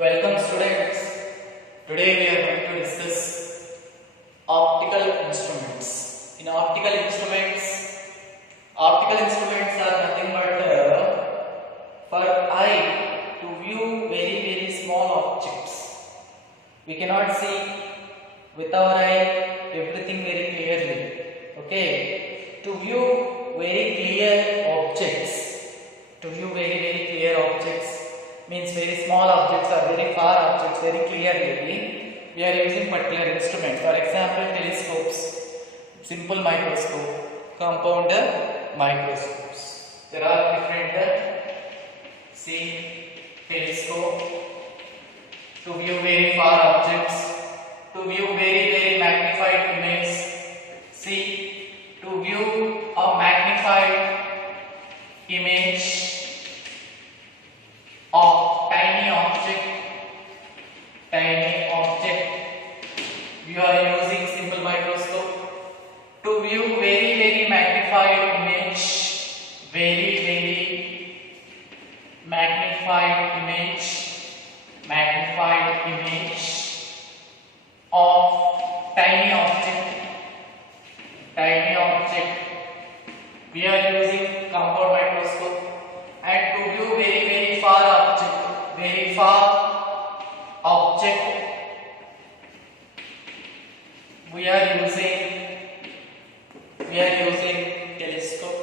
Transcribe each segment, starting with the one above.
Welcome students. Today we are going to discuss optical instruments. In optical instruments are nothing but for eye to view very small objects. We cannot see with our eye everything very clearly. Okay, to view very clear objects. Means very small objects or very far objects very clearly, we are using particular instruments. For example, telescopes, simple microscope, compound microscopes. There are different telescope to view very far objects, to view very magnified image. To view a magnified image of tiny object, we are using simple microscope. To view very magnified image, magnified image of tiny object, we are using compound microscope. And to view very far object, we are using telescope.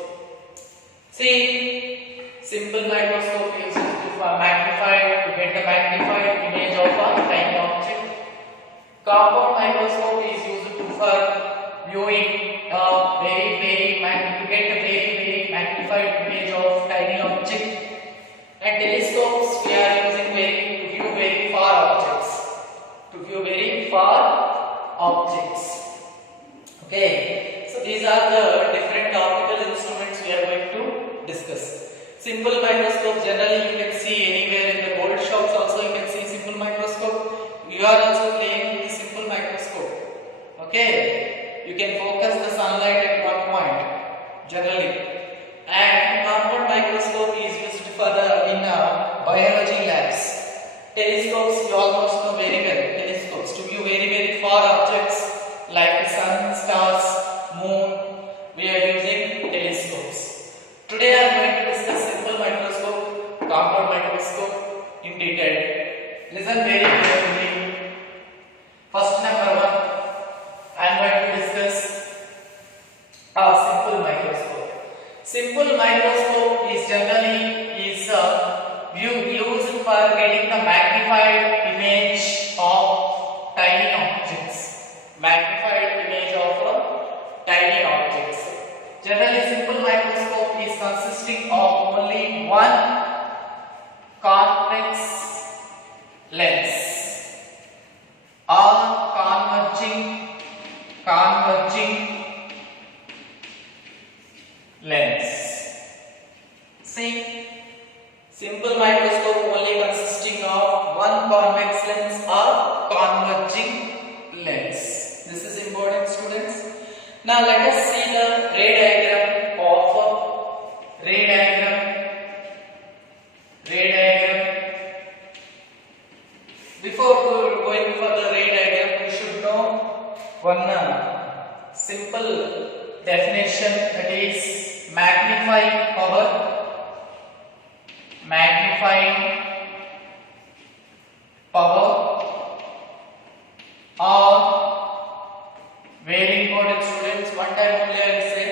Simple microscope is used to get the magnified image of a tiny object. Compound microscope is used for viewing to get a very magnified image of tiny object. And telescopes we are using to view very far objects. Okay, so these are the different optical instruments we are going to discuss. Simple microscope, generally you can see anywhere in the gold shops also you can see simple microscope. You are also playing with the simple microscope. Okay, you can focus the sunlight at one point generally. And compound microscope is used for in biology labs. Telescopes you almost know very well. Telescopes to view very far objects like the sun, stars, moon. We are using telescopes. Today I am going to discuss simple microscope, compound microscope in detail. Listen very carefully. First, number one, I am going to discuss a simple microscope. Simple microscope is generally used for getting the magnified image of tiny objects. Generally, simple microscope is consisting of only one convex lens or converging lens. Simple microscope only consisting of one convex lens or converging lens. This is important, students. Now let us see the ray diagram. Before going for the ray diagram, we should know one simple definition, that is magnifying power. Or very important, students, one time only I will say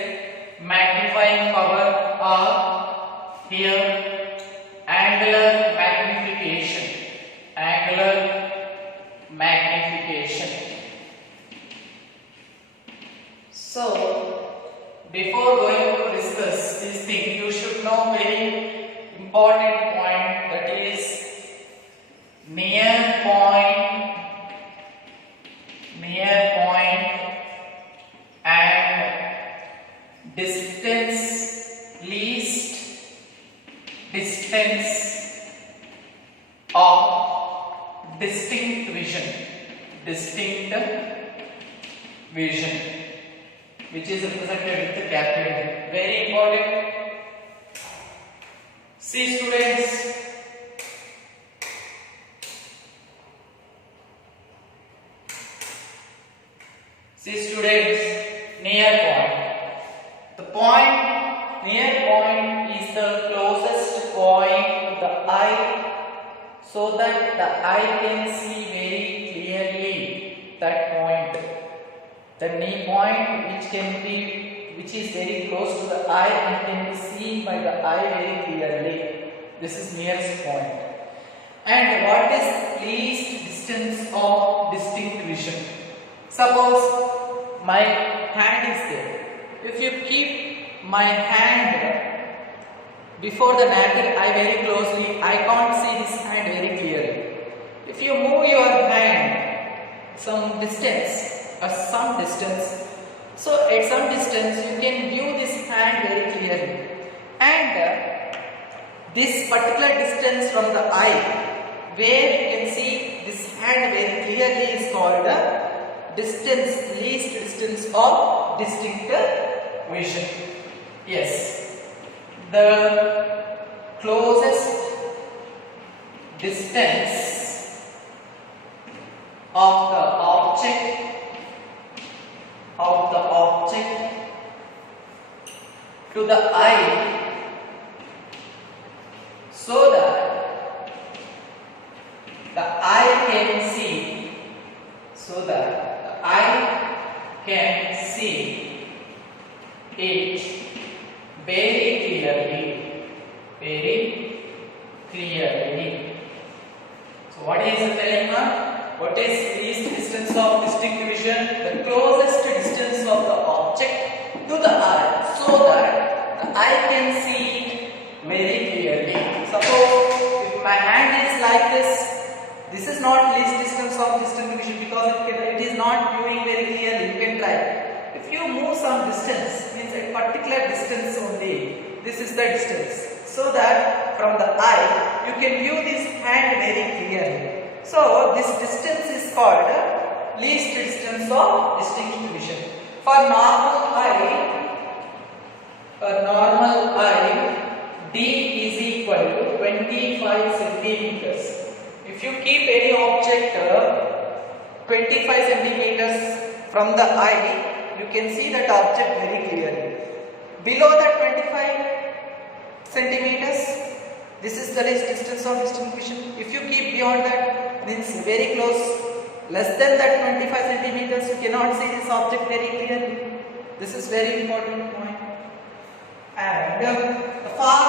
magnifying power or here angular magnification. So before going to discuss this thing, you should know very important point, that is near point and least distance of distinct vision, which is represented with the capital. Very important. See, students, The point, near point is the closest point to the eye, so that the eye can see very clearly that point. The near point which is very close to the eye and can be seen by the eye very clearly. This is nearest point. And what is least distance of distinct vision? Suppose my hand is there. If you keep my hand before the naked eye very closely, I can't see this hand very clearly. If you move your hand some distance, so at some distance you can view this hand very clearly. And this particular distance from the eye, where you can see this hand very clearly, is called the least distance of distinct vision. Yes, the closest distance of the object to the eye, so that the eye can see, it very clearly. So what is it telling now? What is least distance of distinct vision? The closest distance of the object to the eye, so that the eye can see it very clearly. Suppose if my hand is like this is not least distance of distinct vision, because it is not viewing very clearly. You can try. If you move some distance, means a particular distance only, this is the distance, so that from the eye you can view this hand very clearly. So this distance is called least distance of distinct vision. For normal eye, D is equal to 25 centimeters. If you keep any object 25 centimeters from the eye, you can see that object very clearly. Below that 25 centimeters, this is the least distance of distinct vision. If you keep beyond that, means very close, less than that 25 centimeters, you cannot see this object very clearly. This is very important point. And the far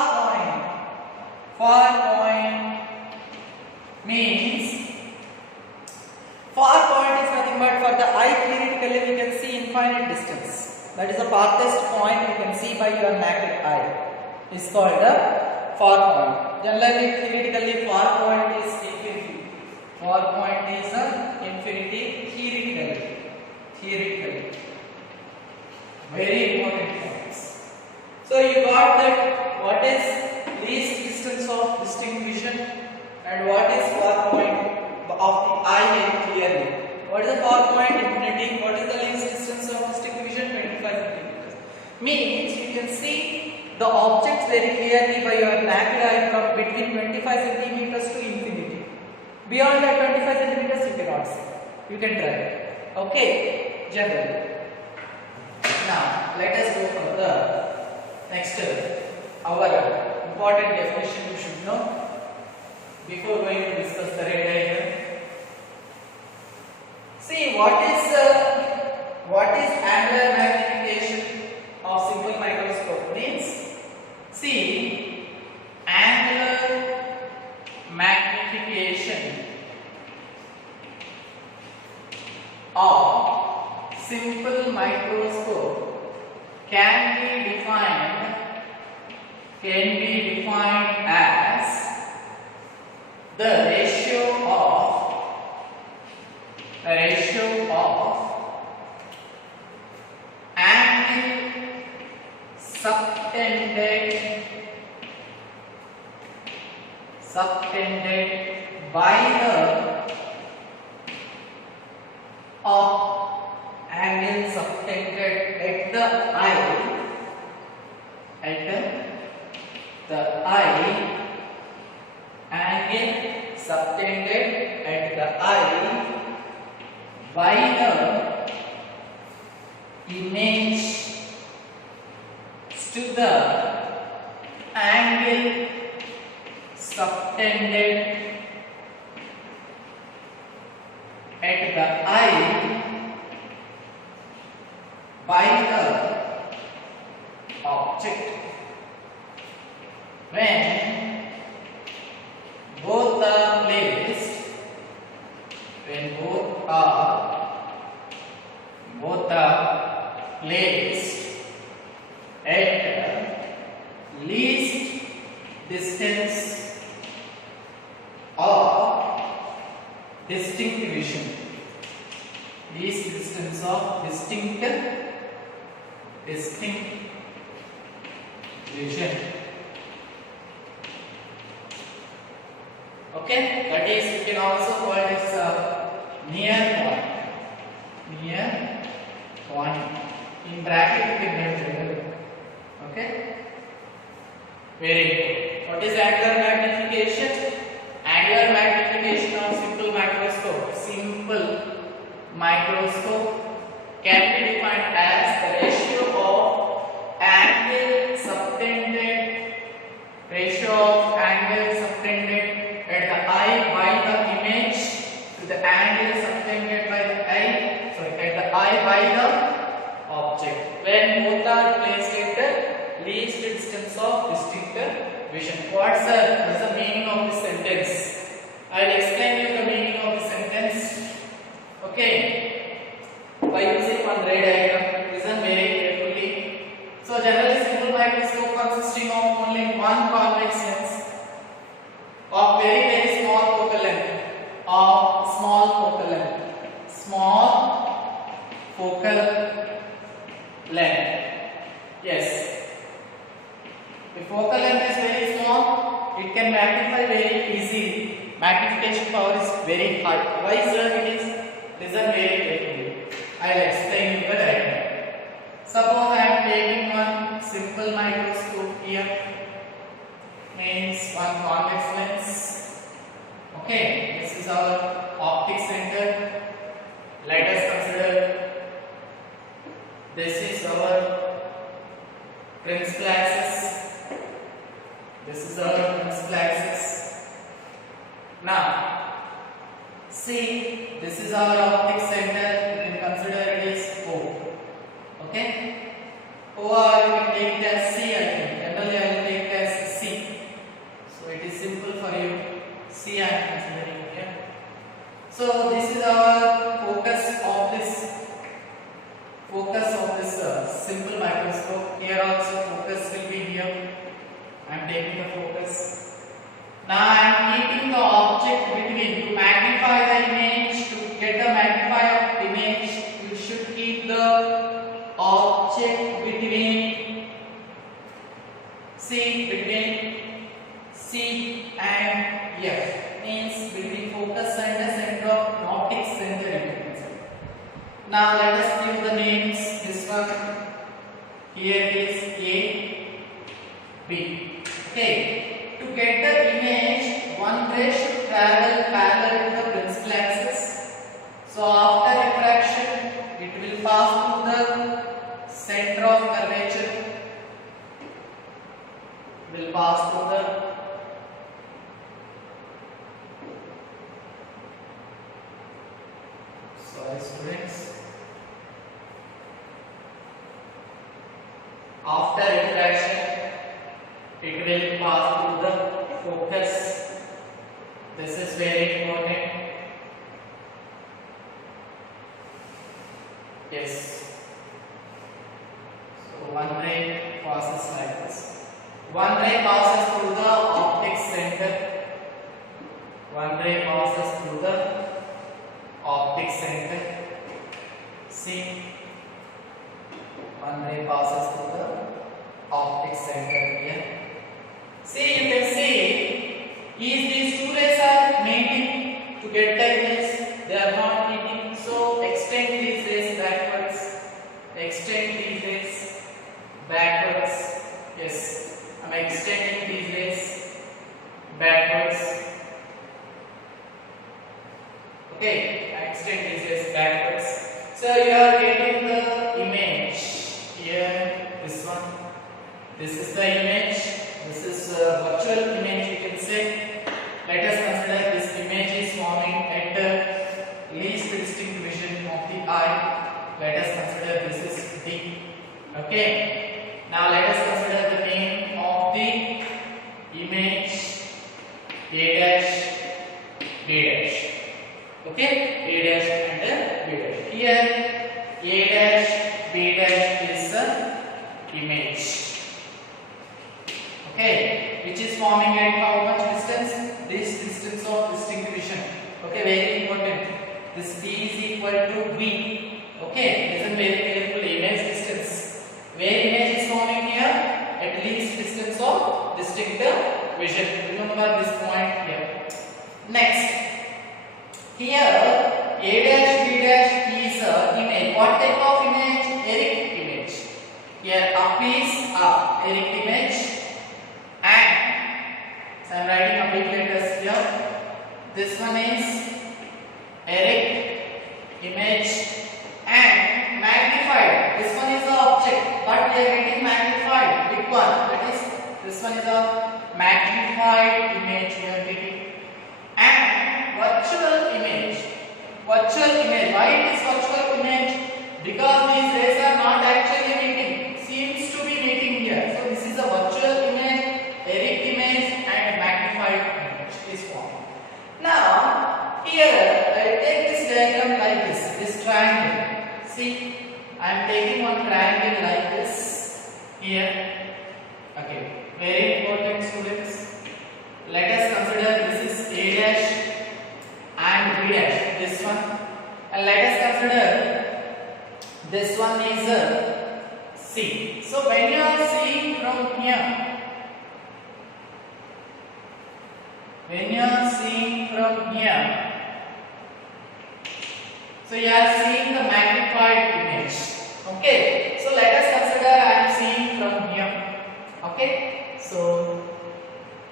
point means, far point is nothing but for the eye theoretically we can see infinite distance. That is the farthest point you can see by your naked eye. Is called the far point. Generally, theoretically, far point is infinity. Far point is infinity theoretically. Very important points. So you got that what is least distance of distinct vision and what is far point of the eye very clearly. What is the far point? Infinity. What is the least distance of distinct vision? 25 centimeters. Means you can see the objects very clearly by your naked eye from between 25 centimeters to infinity. Beyond that 25 centimeters you cannot see. You can try. Okay, generally. Now let us go further. Next, our important definition you should know before going to discuss the red diagram. See what is angular magnification of simple microscope means. See, angular magnification of simple microscope can be defined as the ratio of angle subtended by the angle subtended at the eye angle subtended at the eye by the image to the angle subtended at the eye by the object when both are placed at least distance of distinct vision. Least distance of distinct vision. Okay, that is, you can also call it near point. Near point. In bracket you can write it. Okay. Very good. What is angular magnification? Angular magnification of simple microscope. Simple microscope can be defined as the ratio of angle subtended at the eye by the image to the angle subtended by the eye, at the eye by the object when both are placed at the least distance of distinct vision. What's the meaning of this sentence? I will explain you the meaning of the sentence. Okay, by using one ray diagram. Listen very carefully. So generally simple microscope consisting of only one convex lens of very small focal length. Small focal length. Yes. The focal length is very small. It can magnify very easily. Magnification power is very high. Why is it is? Listen very carefully. I will explain you the diagram. Suppose I am taking one simple microscope here. Means one convex lens. Okay, this is our optic center. Let us consider this is our principal axis. This is our principal axis. Now, see, this is our optic center. You can consider it as O. Okay, O, or you can take it as C. I think generally I will take it as C. So it is simple for you. C I am considering here. So this is our focus of this simple microscope. Here also focus will be here. I am taking the focus. Now I am keeping the object between. To magnify the image, to get the magnifier of image, you should keep the object between C and F, means between focus and the center of optic center. Now let us give the names. This one here is A, B. Okay. To get the image, one ray should travel parallel to the principal axis. So after refraction, it will pass through the center of curvature. Will pass through the students. After refraction, it will pass through the focus. This is very important. Yes. So one ray passes like this. One ray passes through the optic center. One ray passes through the optic center. See, one ray passes through the optic center here. See, you can see, is these two rays are meeting to get the image? They are not meeting. So extend these rays backwards. Extend these rays backwards. Yes, I am extending these rays backwards. Okay, I extend these rays backwards. So you are getting the image here, this one. This is the image. This is a virtual image, you can say. Let us consider this image is forming at the least distinct vision of the eye. Let us consider this is D. Okay. Now let us consider the name of the image A dash, B dash. Okay, A dash and B dash. Here A dash, B dash is the image. Okay, which is forming at how much distance? This distance of distinct vision. Okay, very important. This B is equal to B. Okay, listen very carefully. Image distance. Where image is forming here? At least distance of distinct vision. Remember this point here. Next, here A dash B dash is a image. What type of image? Erect image. Here up is up, erect image. So I am writing a big letters here. This one is erect image and magnified. This one is the object, but we are getting magnified. Big one. That is, this one is a magnified image we are getting. And virtual image. Virtual image. Why it is virtual image? Because these rays are not actually meeting. Seems to be meeting here. So this is a virtual image, erect image, and magnified image is formed. Now here I take this diagram like this triangle. See, I am taking one triangle like this here. Okay, very important students. Let us consider this is A dash and B dash. This one, and let us consider this one is C. So when you are seeing from here. When you are seeing from here, so you are seeing the magnified image. Okay, so let us consider I am seeing from here. Okay, so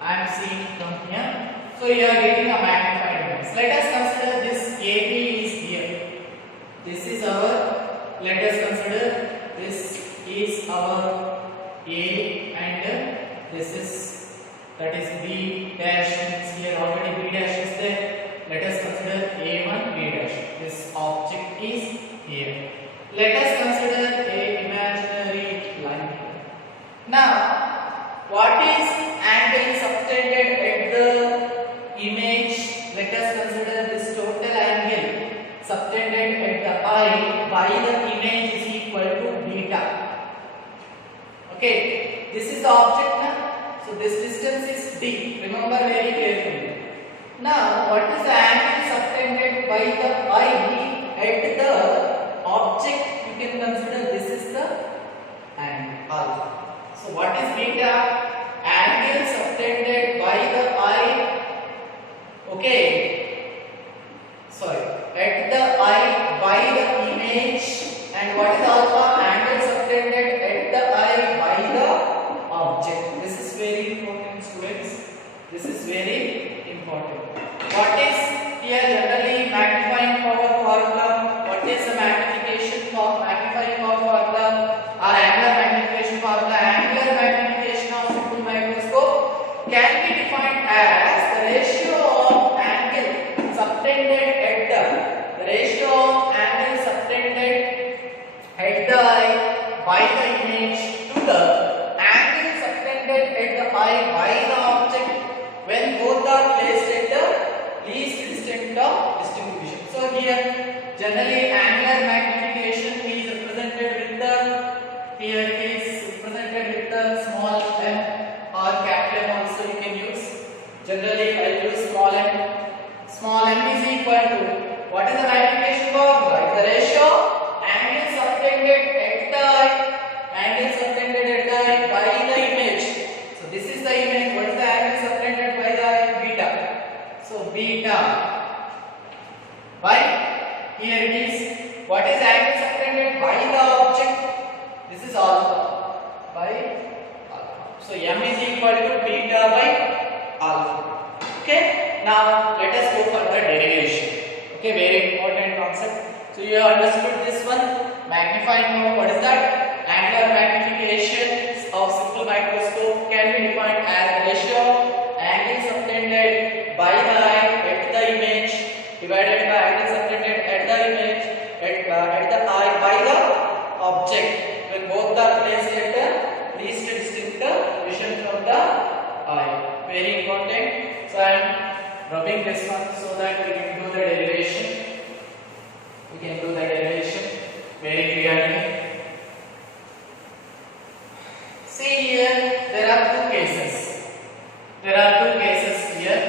I am seeing from here. So you are getting a magnified image. Let us consider this AB is here. This is our. Let us consider this is our A and this is. That is B dash means here already B dash is there. Let us consider A1 B dash. This object is here. Let us consider a imaginary line here. Now, what is angle subtended at the image? Let us consider this total angle subtended at the eye by the image is equal to beta. Okay, this is the object now. So this distance is D. Remember very carefully. Now, what is the angle subtended by the eye at the object? You can consider this is the angle alpha. So what is beta? Angle subtended by the eye. Okay. Sorry. At the eye by the image. And what is alpha? Angle subtended at the eye by the object. This is very important, students. This is very important. What is here generally magnifying power formula? What is the magnifying power formula? Or angular magnification formula? Angular magnification of simple microscope can be defined as the ratio of angle subtended at the ratio of angle subtended at the eye by the image to the angle subtended at the eye by the object when both are placed at the least distant of distinct vision. So here generally angular magnification is represented with the here it is represented with the small m or capital M also you can use. Generally I use small m. Small m is equal to what is the magnification formula? The ratio angle subtended at the eye, angle subtended at the eye by the image. So this is the image. What is the angle subtended by the eye? Beta. So beta by here it is. What is angle subtended by the object? This is alpha by alpha. So m is equal to beta by alpha. Okay. Now let us go for the derivation. Okay, very important concept. So you have understood this one. Magnifying power. What is that? Angular magnification of simple the microscope can be defined as the ratio of angle subtended by the eye at the image divided by angle subtended at the image at the eye by the object when both are placed at the least distinct vision from the eye. Very important. So I am rubbing this one so that we can do the derivation. We can do the derivation very clearly. See here, there are two cases. There are two cases here.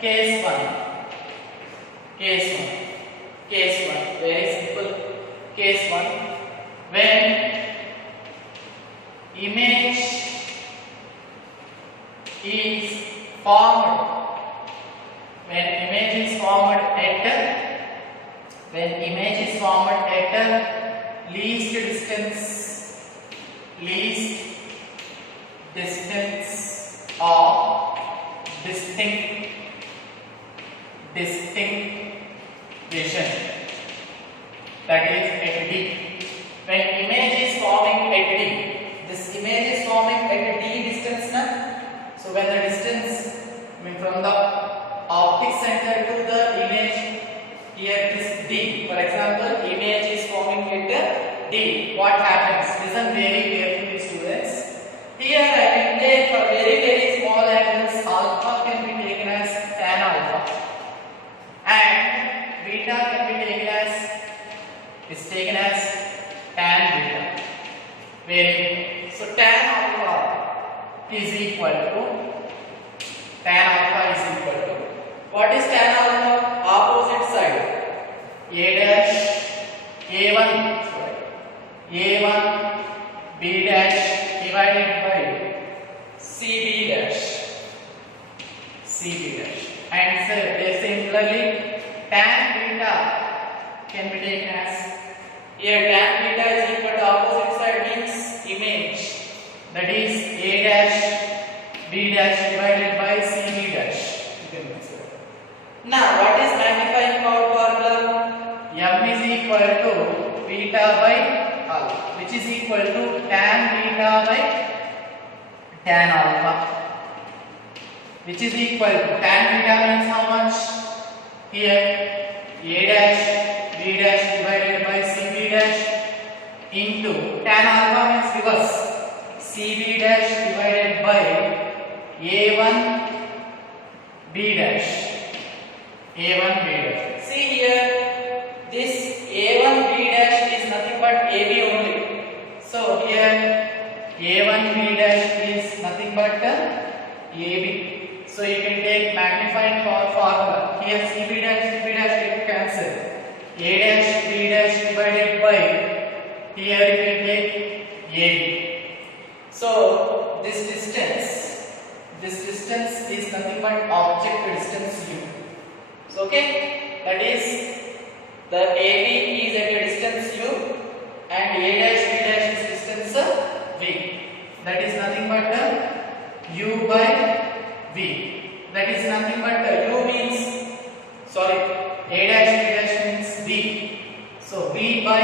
Case 1. Case 1. Case 1. Very simple. Case 1. When image is formed. When image is formed at least distance of distinct vision, that is at D. When image is forming at D, this image is forming at D distance na? So when the distance from the optic center to the image, here this D, for example, image is forming at D, what happens? Listen very carefully, students. Here I can take for very small angles, alpha can be taken as tan alpha and beta can be taken as tan beta. Very good. So tan alpha is equal to what is tan alpha? Opposite side. A dash A1 B dash divided by CB dash. And similarly tan beta can be taken as, here tan beta is equal to opposite side means image, that is A dash B dash divided by CB dash. You can consider. Now what is magnifying power formula? M is equal to beta by alpha, which is equal to tan beta by tan alpha, which is equal to tan beta means how much? Here A dash B dash divided by CB dash into tan alpha means reverse, CB dash divided by A1 B dash. See here, this A1 B dash is nothing but AB only. So here A1 B dash is nothing but AB. So you can take magnifying power formula. Here CB dash get cancelled. A dash B dash divided by, here you can take AB. So this distance is nothing but object distance U. So okay, that is the AB is at a distance U and A dash B dash is distance V. That is nothing but U by V. That is nothing but U means, sorry, A dash B dash means V. So V by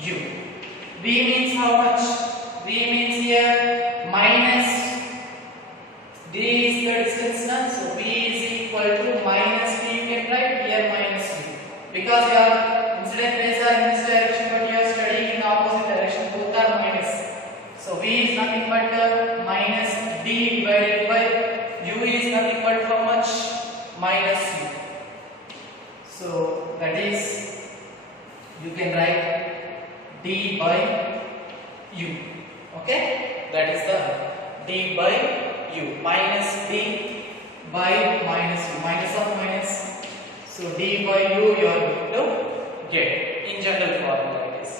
U. V means how much? V means here minus D is the distance now. So V is equal to minus V. You can write here minus V. Because your incident rays are in this direction but you are studying in the opposite direction. Both are minus. So V is nothing but minus D divided by U is nothing but how much? Minus U. So that is, you can write D by U. Okay? That is the D by U. Minus D by minus U. Minus of minus. So D by U you are going to get in general formula like this.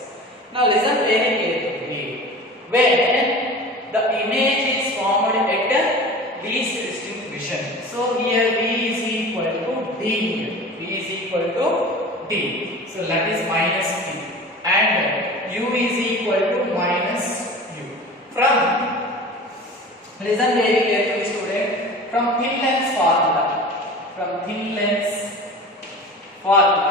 Now listen very carefully. When the image is formed at least distinct vision. So here V is equal to D. V is equal to D. So that is minus D. And U is equal to minus U. Listen very carefully, student. From thin lens formula,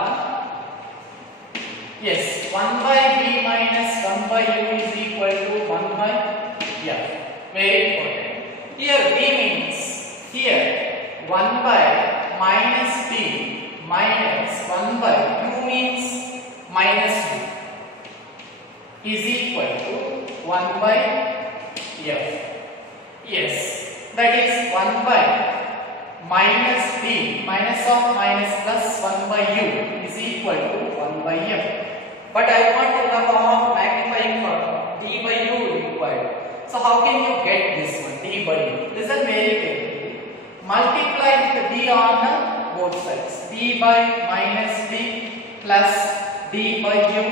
yes, 1 by V minus 1 by U is equal to 1 by F. minus b minus 1 by u means minus u is equal to 1 by f. Yes, that is 1 by minus b minus of minus plus 1 by u is equal to 1 by f. But I want in the form of magnifying formula, d by u required. So how can you get this one, d by u? Listen very carefully. Multiply with d on both sides. d by minus b plus d by u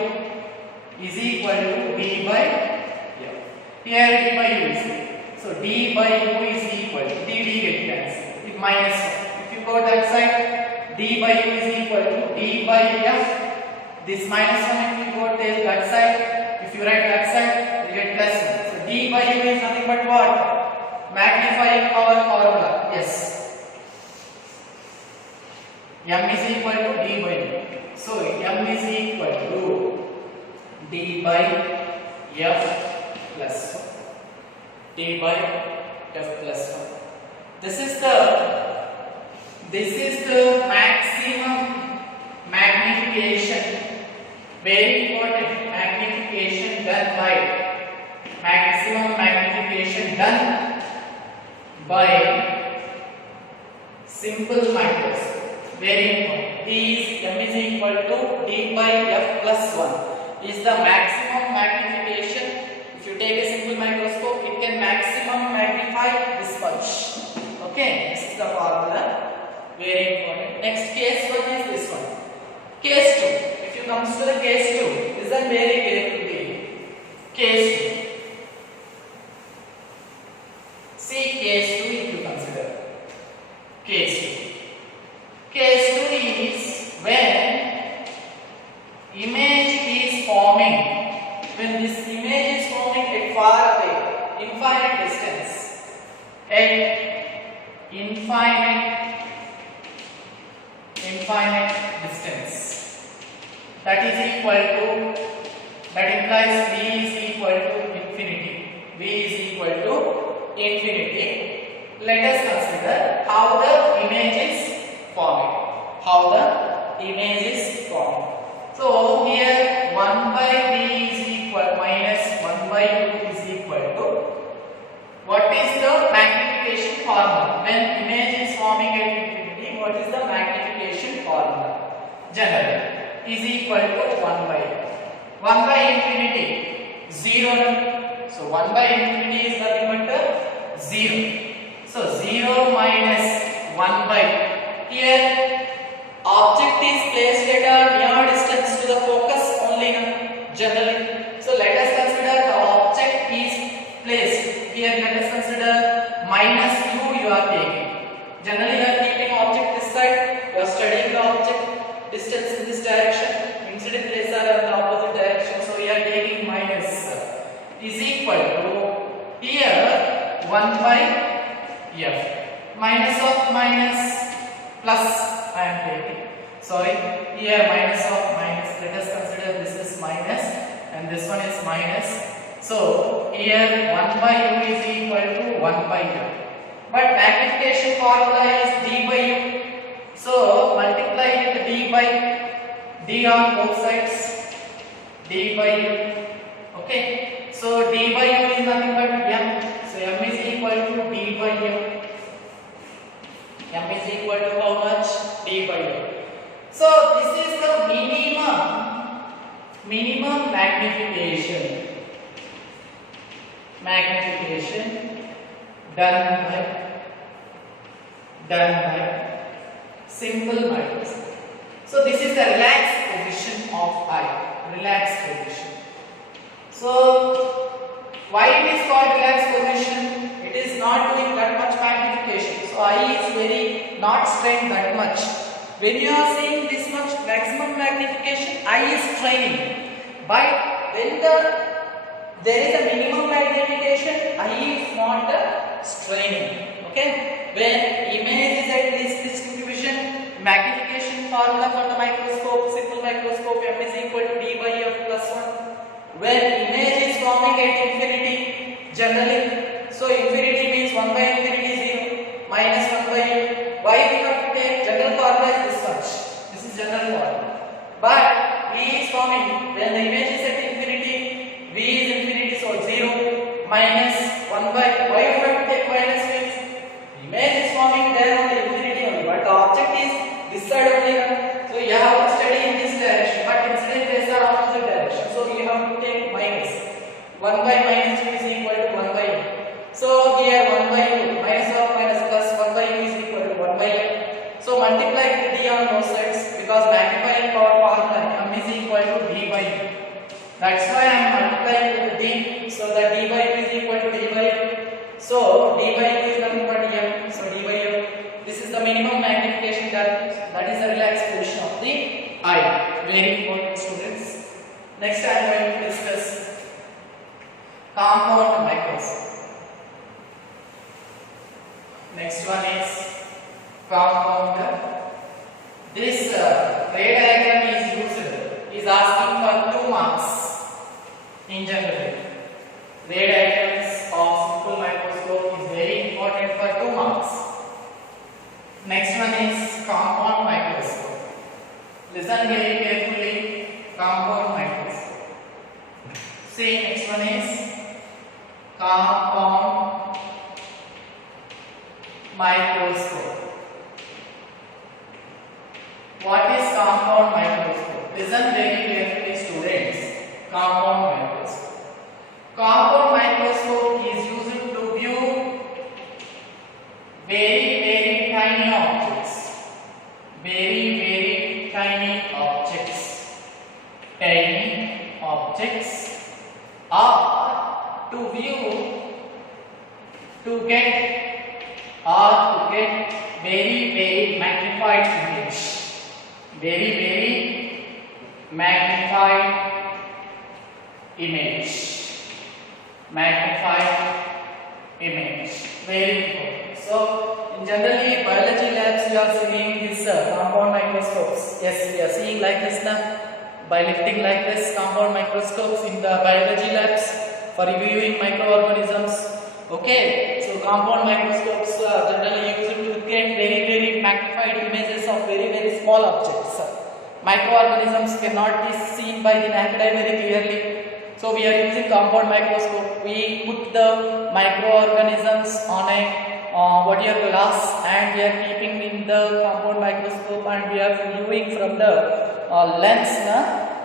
is equal to d by f. Here d by u is there. So d by u is equal to d get cancelled with minus 1. If you go that side, d by u is equal to d by f. This minus 1 if you go there that side, if you write that side, you get plus 1. So d by u is nothing but what? Magnifying power formula. Yes. M is equal to d by u. So M is equal to d by f plus 1. d by f plus 1. This is the maximum magnification. Very important, magnification done by maximum magnification done by simple microscope. Very important. M is equal to d by f plus 1 is the maximum magnification. If you take a simple microscope, it can maximum magnify this much. Okay, this is the formula. Very important. Next case 1 is this one. Case 2. If you consider case 2, listen very carefully. Case 2. See case 2 if you consider. Case 2. Case 2 is when image is forming. When this image is forming at far away, infinite distance, at infinite distance, that is equal to, that implies v is equal to infinity. V is equal to infinity. Let us consider how the image is forming. How the image is forming. So here 1 by v is equal minus 1 by u is equal to, what is the magnification formula? When image is forming at infinity, what is the magnification formula? Generally is equal to 1 by 1 by infinity 0. So 1 by infinity is nothing but 0. So 0 minus 1 by, here object is placed at a near distance to the focus only generally. So let us consider the object is placed here. Let us consider minus u you are taking. Generally you are keeping object this side, you are studying the object distance in this direction, incident rays are in the opposite direction, so we are taking minus is equal to, here 1 by f, minus of minus plus I am taking, sorry, here minus of minus, let us consider this is minus and this one is minus. So here 1 by u is equal to 1 by u, but magnification formula is d by u. So multiply with d by d on both sides, d by u. Okay, so d by u is nothing but m. So m is equal to d by u. M is equal to how much? D by u. So this is the minimum magnification done by simple microscope. So this is the relaxed position of eye. Relaxed position. So why it is called relaxed position? It is not doing that much magnification. So eye is very not strained that much. When you are seeing this much maximum magnification, eye is straining. But when there is a minimum magnification, eye is not straining. Okay? When image is at this distribution, magnification formula for the microscope, simple microscope, m is equal to d by f plus 1. When image is forming at infinity, generally, so infinity means 1 by infinity 0 minus 1 by u. Why we have to take general minus 1 by, why you have to take minus means image is forming there on the infinity only, but the object is this side only. So you have to study in this direction, but incident rays are opposite direction. So you have to take minus 1 by minus 2 is equal to 1 by u. So here 1 by u minus of minus plus 1 by u is equal to 1 by m. So multiply with d on both sides because magnifying power formula m is equal to d by u. That's why I am multiplying with d. So that d by u is equal to d by u. So d by u is nothing but m. So d by u. This is the minimum magnification that is the relaxed position of the eye. Very important, students. Next I am going to discuss compound microscope. Next one is compound. This ray diagram is asking for 2 marks in general. Ray diagrams of simple microscope is very important for 2 marks. Next one is compound microscope. Listen very carefully. Compound microscope. See, next one is compound microscope. What is compound microscope? Listen very carefully, students. Compound microscope. Compound microscope is used to view very tiny objects. Very tiny objects. Tiny objects. Or to view, to get very magnified image. Very magnified image. Magnified image. Very important. So, in generally biology labs you are seeing this compound microscopes. Yes, we are seeing like this now. By lifting like this compound microscopes in the biology labs for reviewing microorganisms. Okay, so compound microscopes are generally used to get very magnified images of very small objects. Microorganisms cannot be seen by the naked eye very clearly. So we are using compound microscope. We put the microorganisms on a glass and we are keeping in the compound microscope and we are viewing from the lens.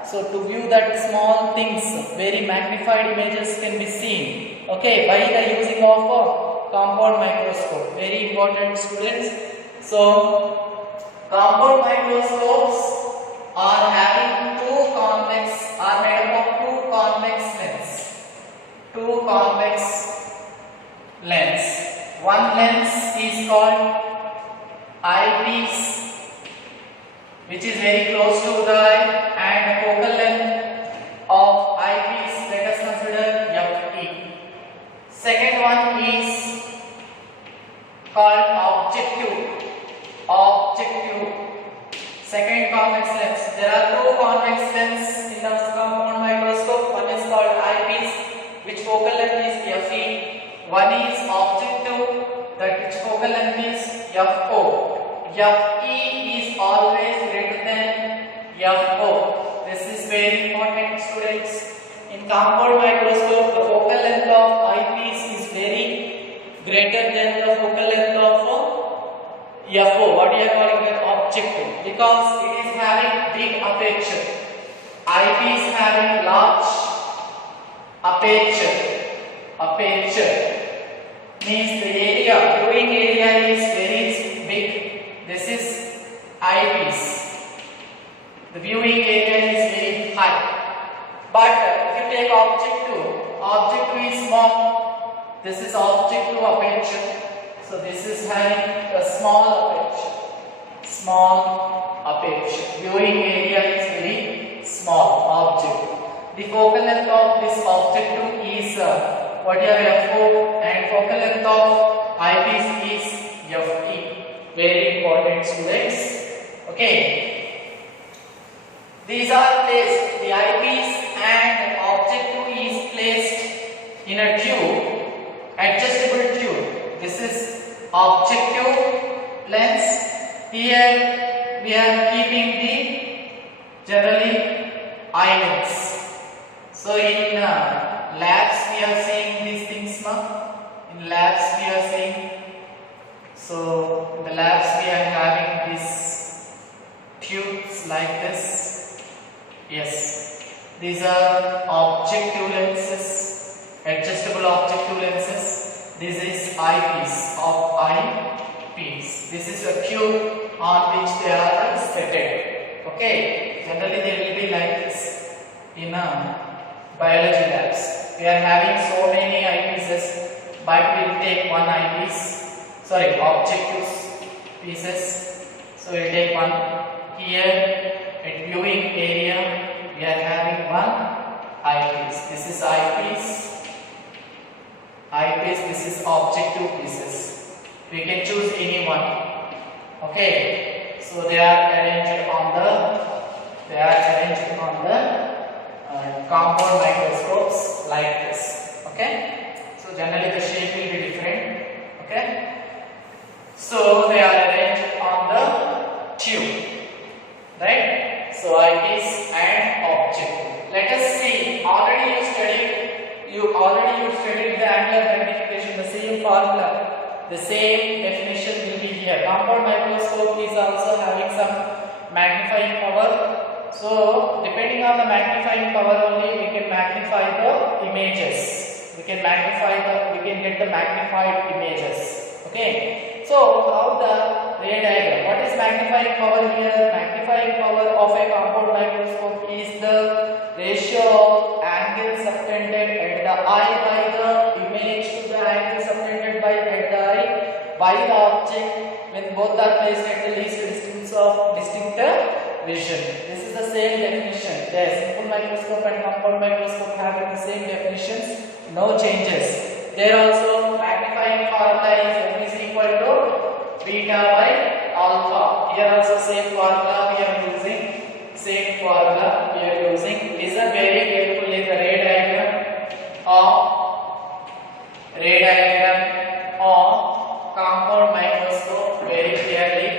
So to view that small things, very magnified images can be seen. Okay, by the using of a compound microscope. Very important, students. So compound microscopes are having made up of two convex lens. One lens is called eyepiece, which is very close to the eye, and focal length of eyepiece, let us consider Fe. Second one is called objective. Second convex lens. There are two convex lens in the compound microscope. One is called eyepiece, which focal length is Fe. One is objective, that which focal length is Fo. Fe is always greater than Fo. This is very important, students. In compound microscope, the focal length of eyepiece is very greater than the focal length of Fo. What we are calling the objective, because it is having big aperture. Eyepiece having large aperture. Means the viewing area is very big. This is eyepiece. The viewing area is very high. But if you take objective is small. This is objective aperture. So this is having a small aperture. Viewing area is very small object. The focal length of this objective is Fo, and focal length of eyepiece is Fe. Very important, students. Okay. These are placed, the eyepiece and objective is placed in a tube, adjustable tube. This is objective lens. Here we are keeping the generally eye lens. So in labs we are seeing these things in labs we are seeing. So in the labs we are having these tubes like this. Yes, these are objective lenses, adjustable objective lenses. This is eyepiece of eyepiece. This is a tube on which they are set. Okay, generally they will be like this in biology labs. We are having so many eyepieces, but we will take one eyepiece, sorry, objective pieces. So we will take one. Here at viewing area we are having one eyepiece. This is eyepiece. Eyepiece, this is objective pieces. We can choose any one. Okay, so they are arranged on the compound microscopes like this. Okay, so generally the shape will be different. Okay, so they are arranged on the tube, right? So eyepiece and objective. Let us see. Already you studied the angular magnification, the same formula, the same definition will be here. Compound microscope is also having some magnifying power. So depending on the magnifying power only we can magnify the images. We can get the magnified images. Okay. So how the ray diagram? What is magnifying power here? Magnifying power of a compound microscope is the ratio of angle subtended at the eye by the image to the angle subtended at the eye by the object when both are placed at the least distance of distinct vision. This is the same definition. The simple microscope and compound microscope having the same definitions, no changes. There also magnifying formula is equal to beta by alpha. Here also same formula we are using. Listen very carefully the ray diagram of compound microscope very clearly.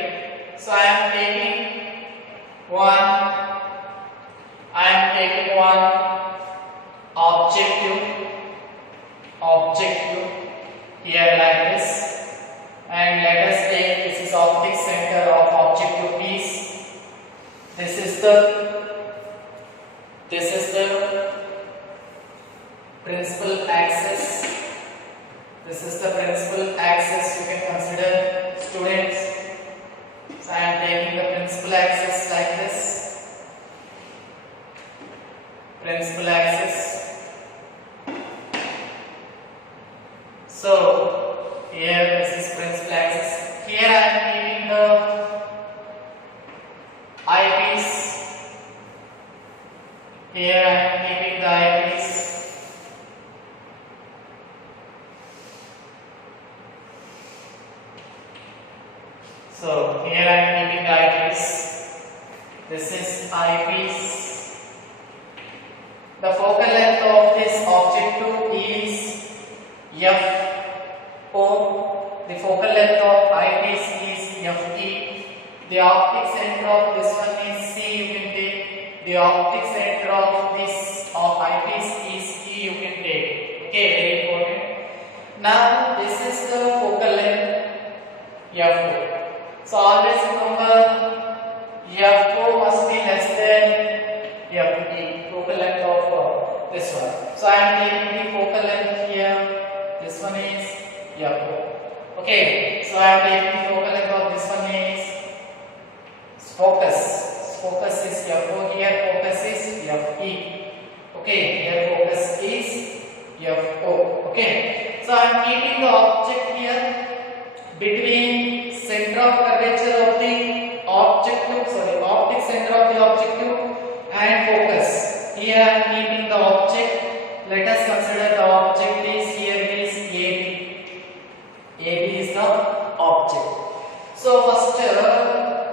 So I am taking one objective here like this, and let us take this is optic center of objective piece. This is the principal axis. This is the principal axis you can consider, students. So I am taking the principal axis like this. Principal axis. So here this is principal axis. Here I am giving the eyepiece. Here I am giving the eyepiece. So here I am giving the eyepiece. This is eyepiece. The focal length of this objective is F(O). The focal length of eyepiece is F(E). The optic center of this one is C. You can take. The optic center of this eyepiece is E. You can take. Okay, very important. Now this is the focal length F(O). So always remember F(O) must be less than F(E), focal length of this one. So I am taking the focal length here. This one is F(O). Okay. So I am taking the focal length of this one is focus. Focus is F(O). Here focus is F(E). Okay. Here focus is F(O). Okay. So I am keeping the object here between center of curvature of the optic center of the objective and focus. Here I am keeping the object. Let us consider the object is here is AB. AB is the object. So first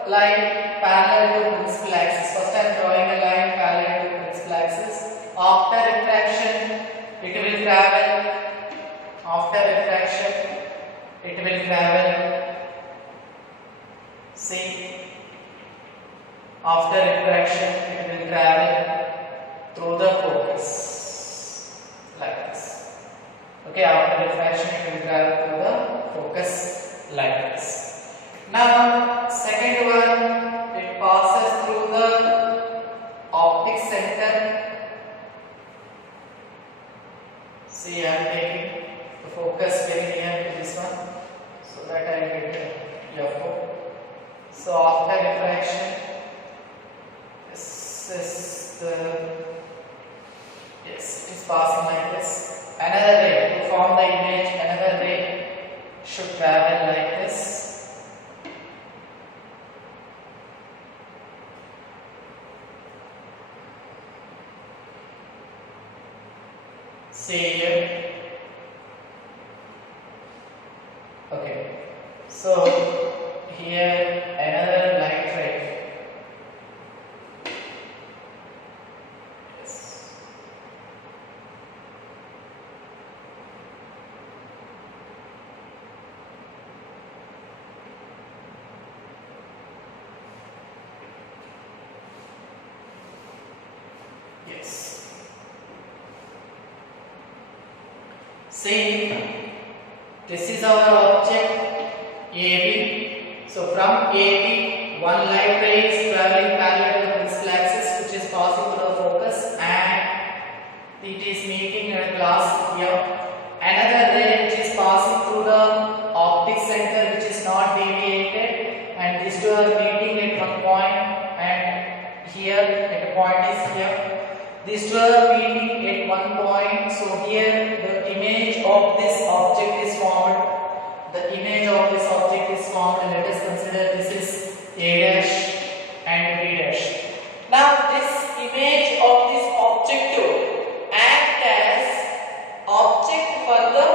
line parallel to principal axis. First I am drawing a line parallel to principal axis. After refraction it will travel. See, after refraction it will travel through the focus like this. Okay, after refraction it will travel to the focus like this. Now second one, it passes through the optic center. See, I am taking the focus very near to this one so that I get your foot. So after refraction, this is the, yes, it is passing like this. Another ray, to form the image, another ray should travel like this. See here. Okay. So here another light ray. Yes. Yes. See, this is our object AB. So from AB, one light ray is traveling parallel to the principal axis, which is passing through the focus, and it is meeting a glass here. Another ray which is passing through the optic center, which is not deviated, and these two are meeting at one point, and here at a point is here. These two are meeting at one point, so here the image of this object is formed. The image of this object is formed, and let us consider this is A dash and B dash. Now this image of this object act as object for the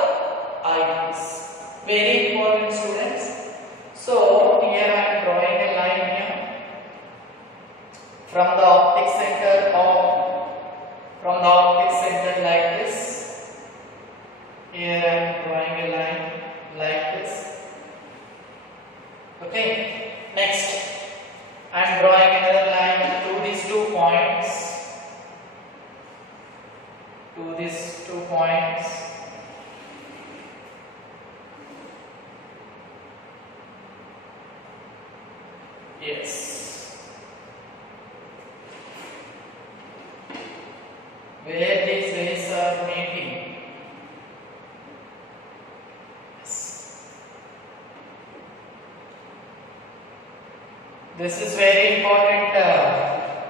eyes. Very important, students. So here I am drawing a line here from the optic center like this. Here I am drawing a line like this. Okay. Next, I am drawing another line to these 2 points. To these 2 points. Yes. Where these rays are meeting. Yes. This is very important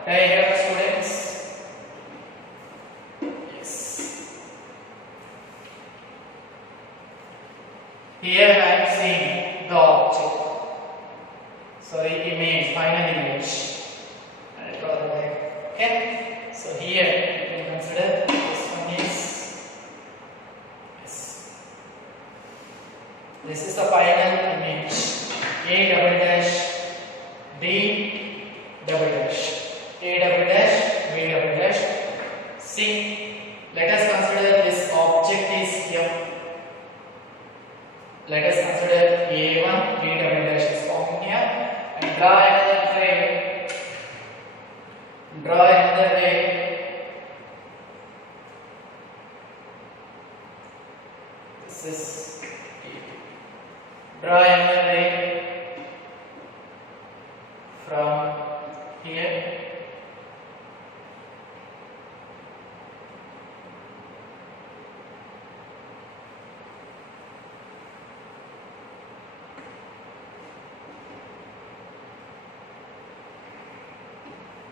diagram, students. Yes. Here I am seeing the object. Sorry, image, final image. I draw the line. Okay. So here you can consider this one is yes. This is the final image. A double dash, B double dash, A double dash, B double dash. See, let us consider this object is here. Let us consider A1, B double dash is formed here. And draw another ray. Draw another ray. This is draw another ray from here.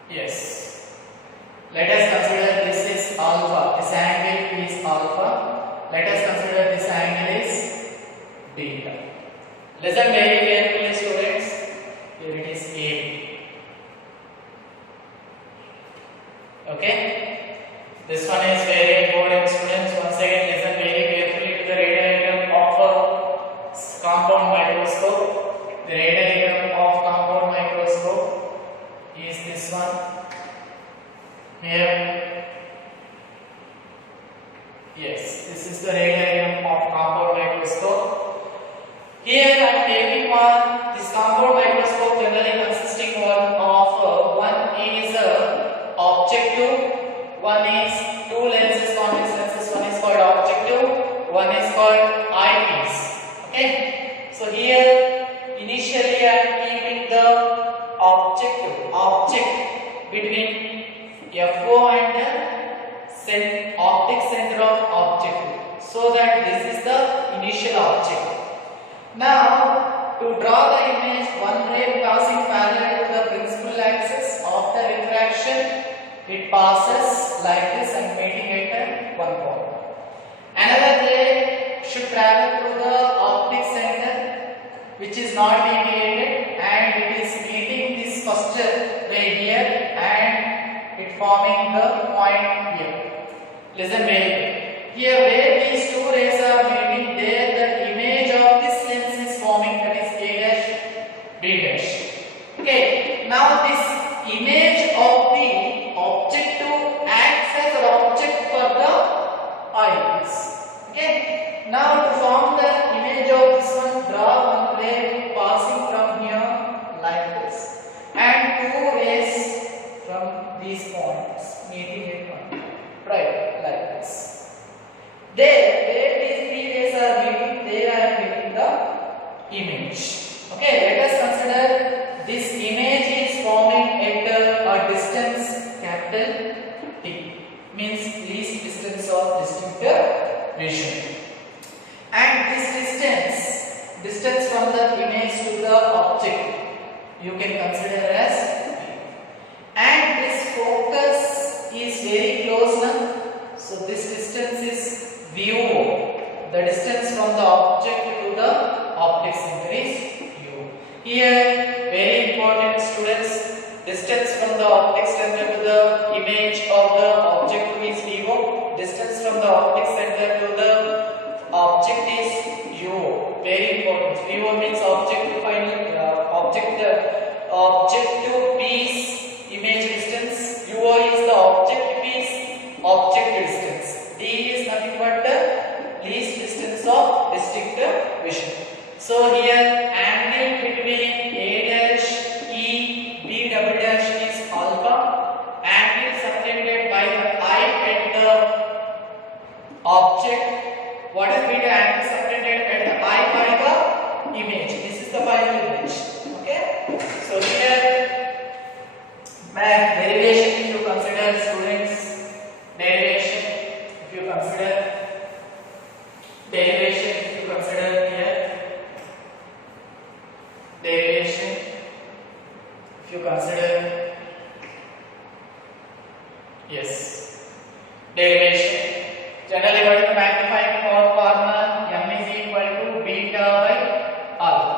Yes. Let us consider this is alpha. This angle is alpha. Let us consider this angle is beta. Listen very carefully, students. Here it is A. Okay. This one is very important, students. Once again, listen very carefully to the ray diagram of a compound microscope. The ray diagram of compound microscope is this one here. Yes, this is the ray diagram of compound microscope. Here I am taking one. This compound microscope generally consisting of one is objective, one is two lenses, convex lenses. One is called objective, one called eyepiece. Okay. So here initially I am keeping the object between FO and the optic center of object, so that this is the initial object. Now to draw the image, one ray passing parallel to the principal axis. After refraction, it passes like this and meeting at one point. Another ray should travel through the optic center, which is not deviated, and it is meeting this first ray here and it forming the point here. Listen very good. Here where these two rays are meeting, there the image of this lens is forming, that is A dash, B dash. Okay. Now this image of the objective acts as an object for the eyepiece. Okay. Now to form the image of this one, draw one ray passing from here like this, and two rays from these points meeting at one, right, like this. There, where these three rays are meeting, there I am getting the image. Okay, let us consider this image is forming at a distance capital T, means least distance of distinct vision. And this distance from the image to the object, you can consider as V. And this focus is very close now, so this distance is VO. The distance from the object to the optic center is U. Here, very important students, distance from the optic center to the image of the object is VO. Distance from the optic center to the object is U. Very important. VO means object to piece image distance. UO is the object piece object distance. D is nothing but the least distance of distinct vision. So here angle between A dash E B double dash is alpha. Angle subtended by the eye at the object. What is beta? Angle subtended at the eye by the image. This is the final image. Okay. So here derivation, if you consider students, derivation, if you consider here, derivation, if you consider, yes, derivation. Generally, what is the magnifying power formula? M is equal to beta by alpha.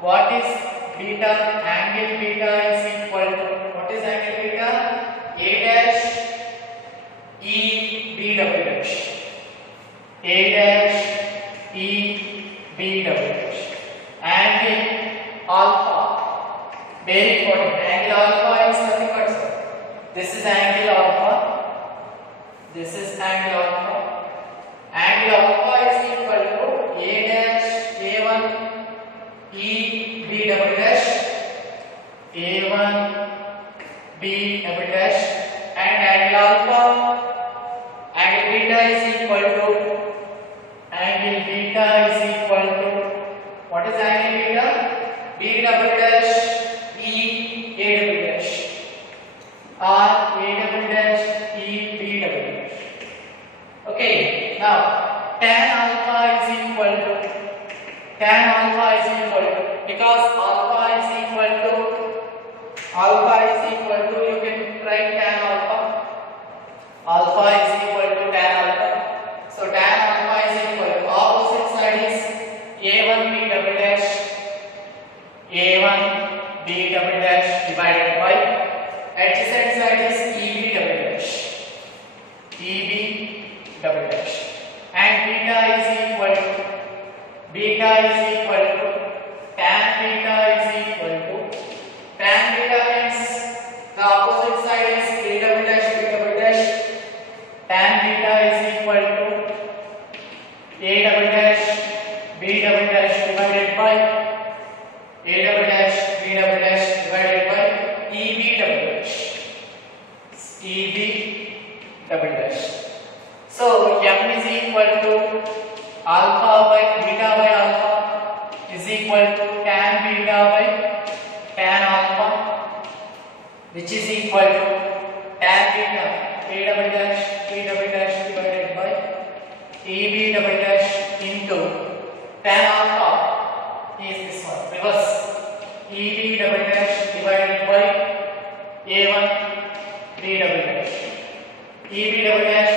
What is beta? Angle beta is equal to, what is angle beta? A dash E B double dash. A dash E B double dash. Angle alpha. Very important. Angle alpha is nothing but, this is angle alpha. This is angle alpha. Angle alpha is equal to A dash A1 E B double dash. A1 B double dash, and angle alpha, angle beta is equal to, what is angle beta? B double dash E A double dash, or A double dash E B double dash. Okay, now tan alpha is equal to, because alpha is equal to, you can write tan alpha. Alpha is equal to tan alpha. So tan alpha is equal to, opposite side is A1 B double dash divided by, adjacent side is EB double dash. And beta is equal to tan beta is equal to, tan beta means the opposite side is A double dash, tan beta is equal to A double dash B double dash divided by A double dash B double dash divided by EB double dash. So M is equal to alpha alpha by beta by alpha is equal to tan beta by tan alpha, which is equal to tan beta a double dash divided by ab double dash into tan alpha is this one, reverse, eb double dash divided by a1 b double dash, eb double dash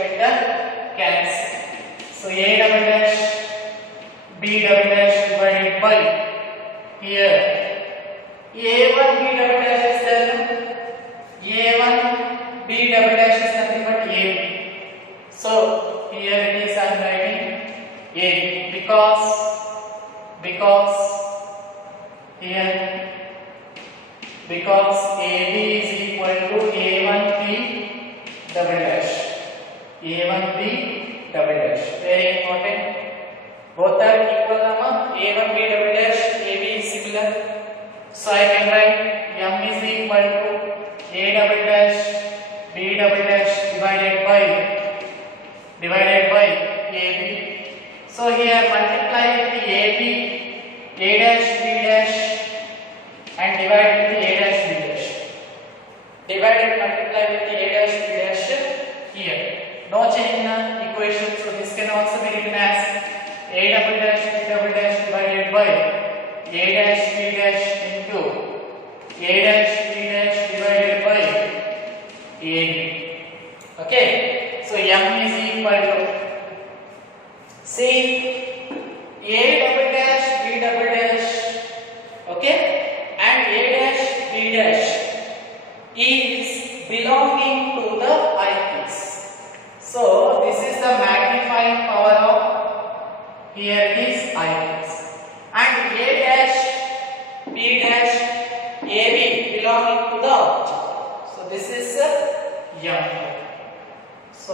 with the cancel. So a double dash b double dash divided by here a1 b double dash is there, a1 b double dash is nothing but ab. So here it is, I am writing ab because here because ab is equal to a1b double dash, a1b double dash, very important. Both are equal number, a1b double dash, ab is similar. So I can write m is equal to a double dash b double dash divided by ab. So here multiply with the ab, a dash b dash, and divide with the a dash b dash. Divide and multiply with the a dash b dash here. No change in the equation, so this can also be written as a double dash b double dash divided by a dash b dash into a dash b dash divided by ab. Okay, so m is equal to, see, a double dash b double dash, okay, and a dash b dash is belonging to the eyepiece. So this is the magnifying power of, here it is eyepiece, and a dash b dash ab belonging to the object. So this is m. So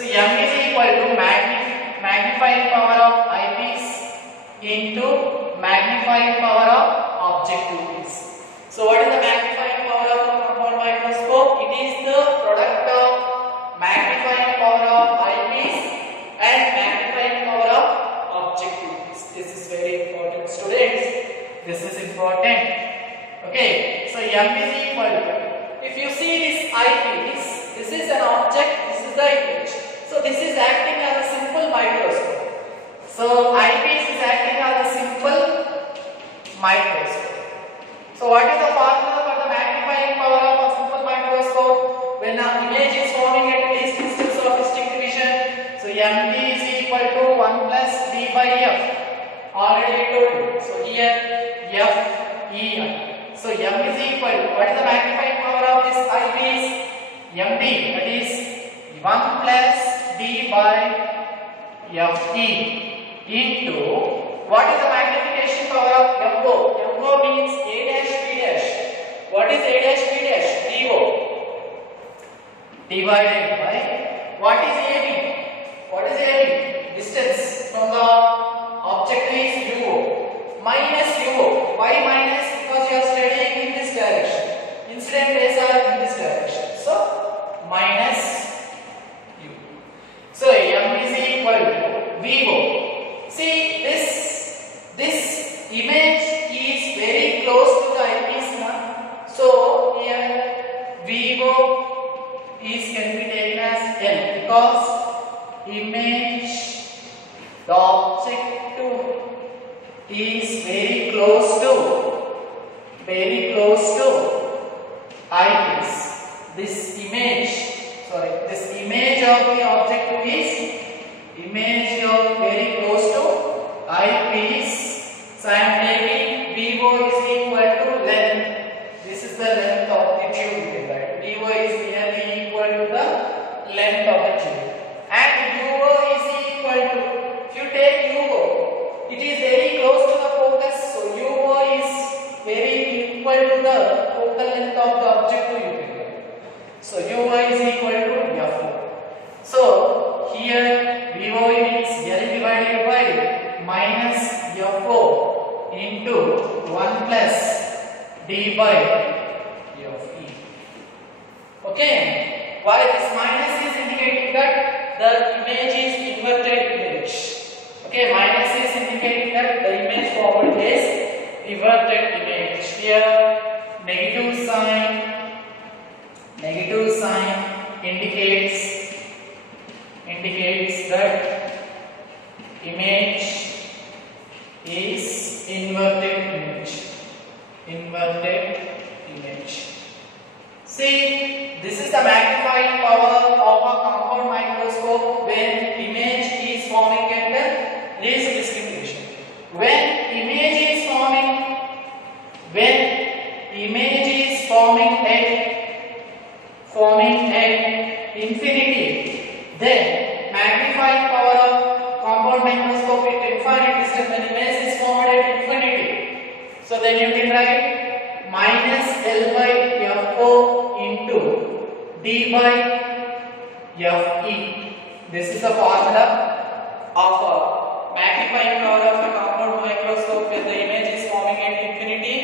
m is equal to magnifying power of eyepiece into magnifying power of objective piece. So what is the magnifying power of a compound microscope? It is the product of magnifying power of eyepiece and magnifying power of objective piece. This is very important, students. This is important. Okay, so m is equal to, if you see this eyepiece, this is an object, this is the image. So this is acting as a simple microscope. So eyepiece is acting as a simple microscope. So what is the formula for the magnifying power of a simple microscope? When an image is forming at least distance of distinct division, so md is equal to 1 plus d by f. Already I told you. So here f e n. So m is equal to, what is the magnifying power of this eyepiece? md, that is 1 plus d by f e into, what is the magnification power of FO? FO means A dash B dash. What is A dash B dash? DO. Divided by, what is AB? What is AB? Distance from the object is UO. Minus UO. Why minus? Because you are studying in this direction. Incident rays are in this direction. So, minus U. So, M is equal to VO. See, this image is very close to the eyepiece now. So here VO can be taken as L because image, the object is very close to eyepiece. This image of the object is very close to eyepiece. So I am taking VO is equal to length. This is the length of the tube, right? VO is nearly equal to the length of the tube. And UO is equal to, if you take UO, it is very close to the focus. So UO is very equal to the focal length of the object to you. So UO is equal to FO. So here VO is L divided by minus FO into 1 plus d by FE. Okay. Why this minus is indicating that the image is inverted image. Okay, minus is indicating that the image forward is inverted image. Here negative sign indicates that image is inverted image. See, this is the magnifying power of a compound microscope when image is forming at the least distinction. When image is forming at infinity, then magnifying power of compound microscope at infinite distance when image is formed at infinity. So then you can write minus L by FO into D by FE. This is the formula of a magnifying power of a compound microscope when the image is forming at infinity,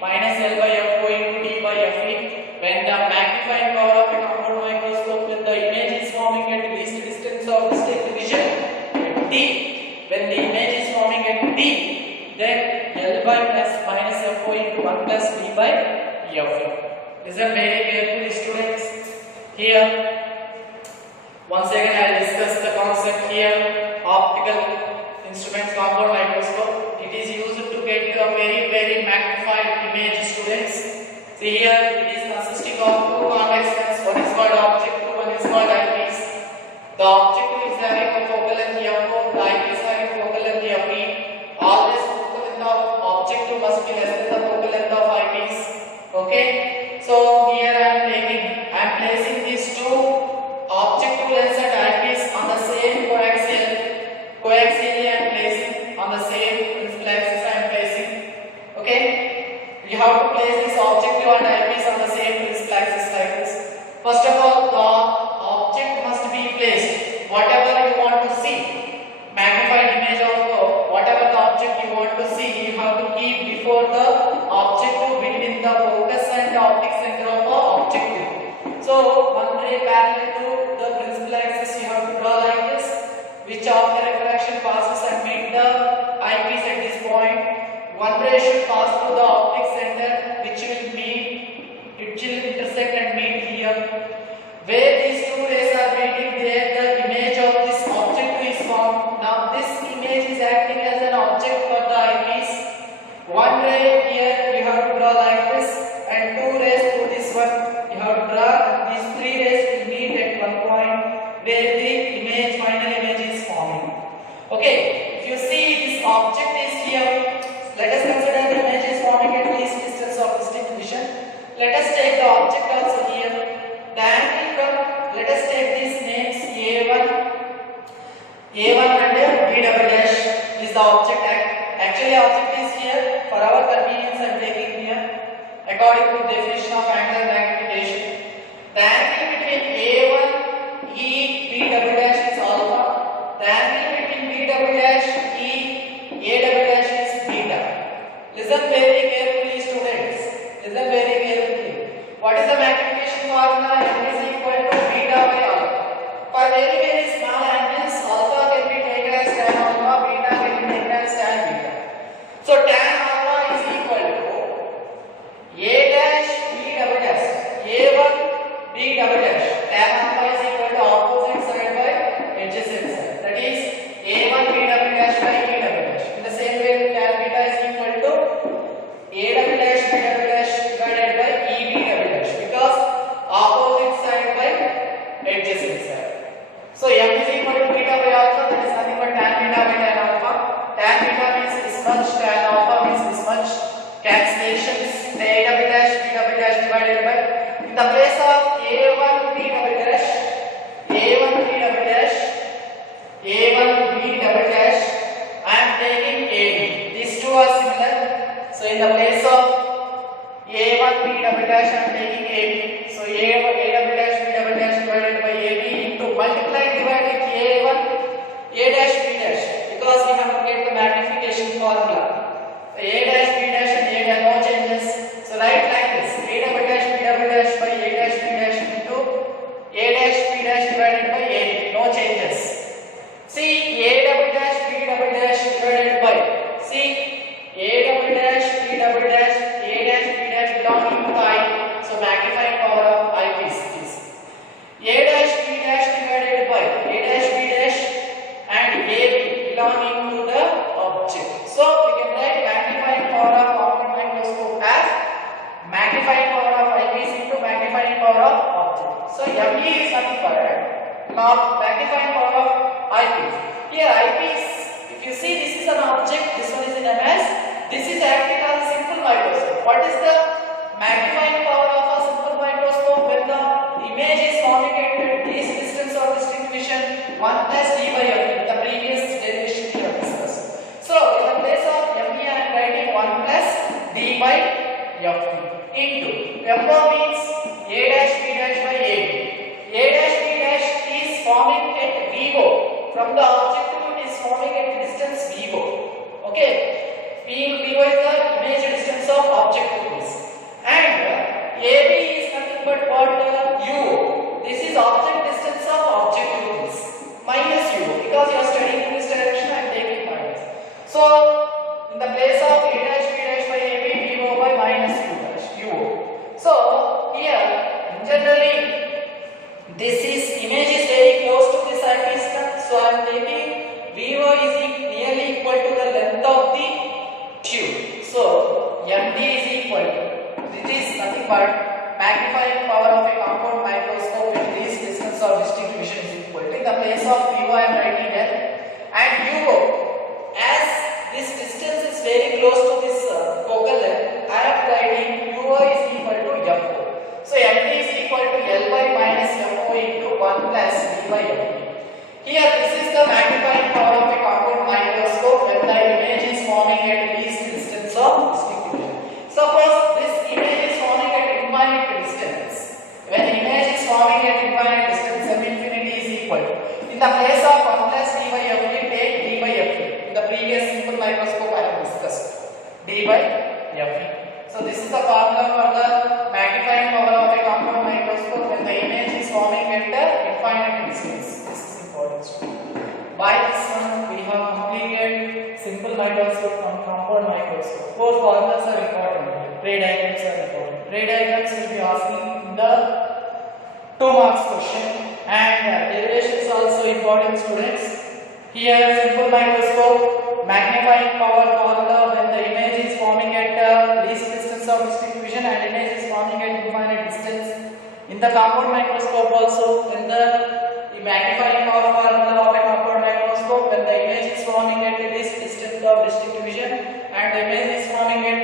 minus L by FO into D by FE. When the magnifying power of a compound microscope when the image is forming at least distance of distinct division at D. When the image is forming at D, then L by plus minus FO into 1 plus D by FE. Listen very carefully, students. Here, once again I will discuss the concept here. Optical instruments, compound microscope. It is used to get a very magnified image, students. See here, it is consisting of two convex lens. One is called objective, one is called eyepiece. The objective is having a focal length FO, the eyepiece having focal length FE. Always focal length of objective must be less than the focal length of eyepiece. Okay. So here I am placing these two objective lens and eyepiece on the same coaxially I am placing on the same principal axis I am placing. Okay. You have to place this objective and eyepiece on the same principal axis like this. First of all, the object must be placed. Whatever you want to see, magnified image of whatever the object you want to see, you have to keep before the objective between the focus and the optic center of the objective. So one ray parallel to the principal axis you have to draw like this, which of the refraction passes and meet the eyepiece at this point. One ray should pass through the optic center, which will intersect and meet here. Where these two rays are meeting, there the image of this object is formed. Now this image is acting as an object for the eyepiece. One ray here you have to draw like this, and two rays through this one you have to draw. These three rays will meet at one point where the final image is forming. Okay, if you see this object is here, let us consider the image is forming at least distance of distinct division. Let us take the object also here. The angle from, let us take these names A1 and B double dash is the object. Actually object is here. For our convenience I am taking here according to the definition of angular magnification. The angle between A1 E B double dash is alpha. The angle between B double dash E A double dash is beta. Listen very carefully, students. Listen very carefully. What is the magnification formula? M is equal to beta by alpha. For very small angles, alpha can be taken as tan alpha, beta can be taken as tan beta. So tan alpha is equal to A dash B double dash, A1 B double dash. Tan alpha is equal to opposite side by adjacent side. That is A1 B double dash by E double dash. In the same way, tan beta is equal to A double dash B double dash divided by EB double dash, because opposite side by adjacent side. So M is equal to beta by alpha, that is nothing but tan beta by tan alpha. Tan beta means this much, tan alpha means this much. Cancellations, A double dash B double dash divided by, in the place of A1 B double dash, A1 B double dash, A1 B double dash, I am taking AB. These two are similar. So in the place of A1 B double dash I am taking AB. So A double dash B double dash divided by AB into multiply divide with A1 A dash B dash, because we have to get the magnification formula. So A dash B dash and A dash, no changes. So write like this: A double dash B double dash by A dash B dash into A dash B dash divided by AB, no changes. magnifying power of eyepiece. Here eyepiece, if you see, this is an object, this one is an image, this is acting as a simple microscope. What is the magnifying power of a simple microscope? When the image is forming at this distance of distinction, 1 plus d by f, the previous derivation we have discussed. So in the place of m I am writing 1 plus d by f into f means a dash b dash by a b. A dash b dash is forming at VO. From the objective it is forming at distance VO. Okay. VO is the image distance of objective. And AB is nothing but what? UO. This is object distance of objective minus UO. Because you are studying in this direction, I am taking minus. So in the place of A dash B dash by AB, VO by minus U dash UO. So here generally this is image is very close to this eyepiece, so I am taking VO is nearly equal to the length of the tube. So MD is equal to, it is nothing but magnifying power of a compound microscope at least distance of distinct vision is equal to, in the place of VO I am writing L and UO. As this distance is very close to this focal length, I am writing UO is equal to FO. So MD is equal to L by minus FO into 1 plus D by FD. Here this is the magnifying power of a compound microscope when the image is forming at least distance of distinct vision. Suppose this image is forming at infinite distance. When the image is forming at infinite distance, M infinity is equal to, in the place of 1 plus D by FD, take D by FD. In the previous simple microscope I have discussed D by FD. So this is the formula for the magnifying power of a compound microscope when the image is forming at the infinite distance. This is important. By this one we have completed simple microscope and compound microscope. 4 formulas are important. Ray diagrams are important. Ray diagrams will be asking in the 2 marks question, and derivations also important, students. Here simple microscope, magnifying power formula when the image is forming at least distance of distinct vision and image is forming at infinite distance. In the compound microscope also, when the magnifying power formula of a compound microscope when the image is forming at least distance of distinct vision and the image is forming at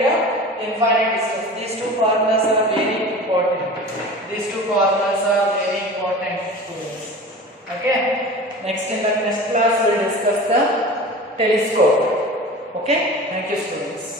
infinite distance. These 2 formulas are very important. These 2 formulas are very important, students. Okay. Next in the next class we will discuss the telescope. Okay. Thank you, students.